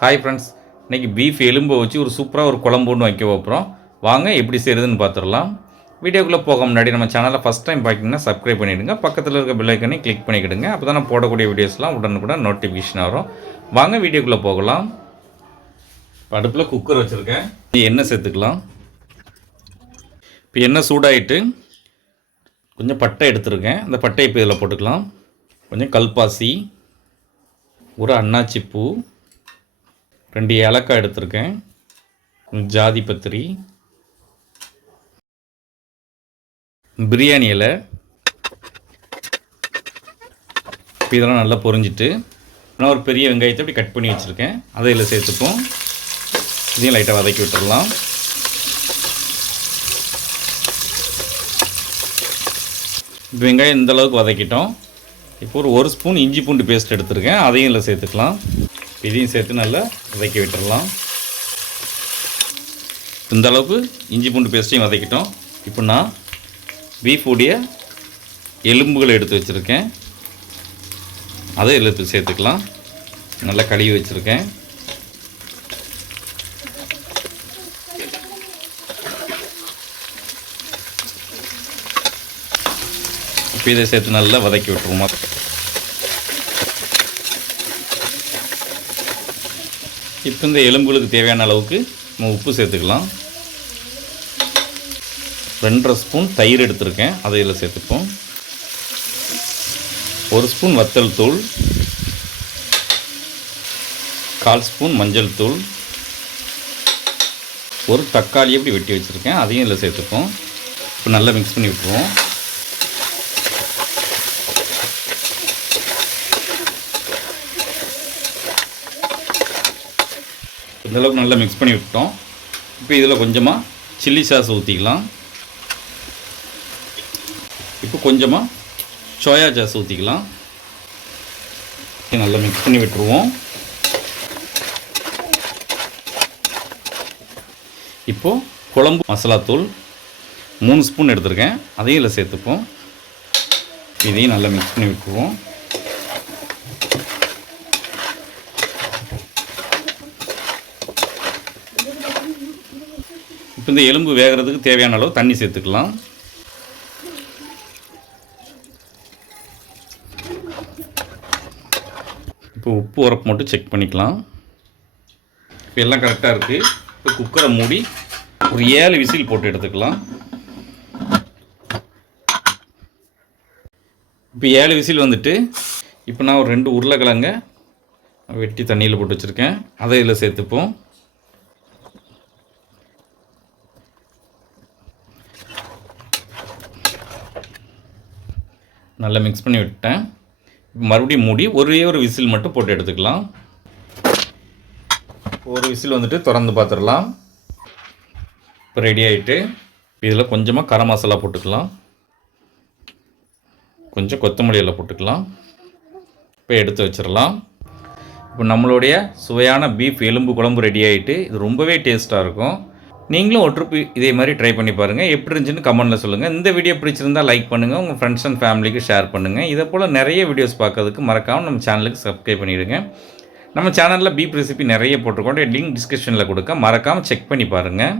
Hi friends இன்றைக்கி beef எலும்பை வச்சு ஒரு சூப்பராக ஒரு குழம்பு ஒன்று வைக்க வைப்போம் வாங்க எப்படி செய்கிறதுன்னு பார்த்துடலாம் வீடியோக்குள்ளே போக முன்னாடி நம்ம சேனலை ஃபஸ்ட் டைம் பார்க்கிங்கன்னா சப்ஸ்கிரைப் பண்ணிவிடுங்க பக்கத்தில் இருக்க பெல் கிளிக் பண்ணிக்கிடுங்க. அப்போ தான் நான் போடக்கூடிய வீடியோஸ்லாம் உடனுக்குடன் நோட்டிஃபிகேஷன் வரும். வாங்க வீடியோக்குள்ளே போகலாம். அடுப்பில் குக்கர் வச்சுருக்கேன். எண்ணெய் சேர்த்துக்கலாம். இப்போ எண்ணெய் சூடாகிட்டு கொஞ்சம் பட்டை எடுத்துருக்கேன். அந்த பட்டையை இப்போ இதில் போட்டுக்கலாம். கொஞ்சம் கல்பாசி ஒரு அன்னாச்சி பூ ரெண்டு ஏலக்காய் எடுத்திருக்கேன். ஜாதி பத்திரி. பிரியாணி இலை. இப்போ இதெல்லாம் நல்லா பொரிஞ்சிட்டு நான் ஒரு பெரிய வெங்காயத்தை இப்படி கட் பண்ணி வச்சுருக்கேன். அதை இதில் சேர்த்துப்போம். இதையும் லைட்டாக வதக்கி விட்டுடலாம். இப்போ வெங்காயம் இந்த அளவுக்கு வதக்கிட்டோம். இப்போ ஒரு ஒரு ஸ்பூன் இஞ்சி பூண்டு பேஸ்ட் எடுத்துருக்கேன். அதையும் இதில் சேர்த்துக்கலாம். இதையும் சேர்த்து நல்லா வதக்கி விட்டுறலாம். இந்த அளவுக்கு இஞ்சி பூண்டு பேஸ்ட்டையும் வதக்கிட்டோம். இப்போ நான் பீஃப் உடைய எலும்புகளை எடுத்து வச்சுருக்கேன். அதை இதில் சேர்த்துக்கலாம். நல்லா கழுவி வச்சுருக்கேன். இப்போ இதை சேர்த்து நல்லா வதக்கி விட்டுருவோம். இப்போ இந்த எலும்புகளுக்கு தேவையான அளவுக்கு நம்ம உப்பு சேர்த்துக்கலாம். ரெண்டரை ஸ்பூன் தயிர் எடுத்திருக்கேன் அதை இதில் சேர்த்துப்போம். ஒரு ஸ்பூன் வத்தல் தூள் கால் ஸ்பூன் மஞ்சள் தூள் ஒரு தக்காளி எப்படி வெட்டி வச்சுருக்கேன் அதையும் இதில் சேர்த்துப்போம். இப்போ நல்லா மிக்ஸ் பண்ணி விட்டுருவோம். இந்தளவுக்கு நல்லா மிக்ஸ் பண்ணி விட்டோம் இப்போ இதில் கொஞ்சமாக சில்லி சாஸ் ஊற்றிக்கலாம் இப்போ கொஞ்சமாக சோயா சாஸ் ஊற்றிக்கலாம் நல்லா மிக்ஸ் பண்ணி விட்டுருவோம். இப்போது குழம்பு மசாலாத்தூள் மூணு ஸ்பூன் எடுத்திருக்கேன். அதையும் இதில் சேர்த்துப்போம். இதையும் நல்லா மிக்ஸ் பண்ணி விட்டுருவோம். இப்போ இந்த எலும்பு வேகிறதுக்கு தேவையான அளவு தண்ணி சேர்த்துக்கலாம். இப்போ உப்பு உரப்பு மட்டும் செக் பண்ணிக்கலாம். இப்போ எல்லாம் கரெக்டாக இருக்குது இப்போ குக்கரை மூடி ஒரு ஏழு விசில் போட்டு எடுத்துக்கலாம். இப்போ ஏழு விசில் வந்துட்டு இப்போ நான் ஒரு ரெண்டு உருளைக்கிழங்க வெட்டி தண்ணியில் போட்டு வச்சுருக்கேன். அதை இதில் சேர்த்துப்போம். நல்லா மிக்ஸ் பண்ணி விட்டேன் மறுபடியும் மூடி ஒரே ஒரு விசில் மட்டும் போட்டு எடுத்துக்கலாம். ஒரு விசில் வந்துட்டு திறந்து பார்த்துடலாம் இப்போ ரெடி ஆகிட்டு இதில் கொஞ்சமாக கரம் மசாலா போட்டுக்கலாம். கொஞ்சம் கொத்தமல்லி போட்டுக்கலாம். இப்போ எடுத்து வச்சிடலாம். இப்போ நம்மளுடைய சுவையான பீஃப் எலும்பு குழம்பு ரெடி ஆகிட்டு இது ரொம்பவே டேஸ்ட்டாக இருக்கும். நீங்களும் ஒரு ட்ரிப் இதே மாதிரி ட்ரை பண்ணி பாருங்கள் எப்படி இருந்துச்சுன்னு கமெண்ட்டில் சொல்லுங்கள் இந்த வீடியோ பிடிச்சிருந்தா லைக் பண்ணுங்கள் உங்கள் ஃப்ரெண்ட்ஸ் அண்ட் ஃபேமிலிக்கு ஷேர் பண்ணுங்கள் இதை போல் நிறைய வீடியோஸ் பார்க்கறதுக்கு மறக்காமல் நம்ம சேனலுக்கு சப்ஸ்கிரைப் பண்ணிவிடுங்க நம்ம சேனலில் பீப் ரெசிபி நிறைய போட்டிருக்கோம். லிங்க் டிஸ்கிரிப்ஷனில் கொடுக்க மறக்காமல் செக் பண்ணி பாருங்கள்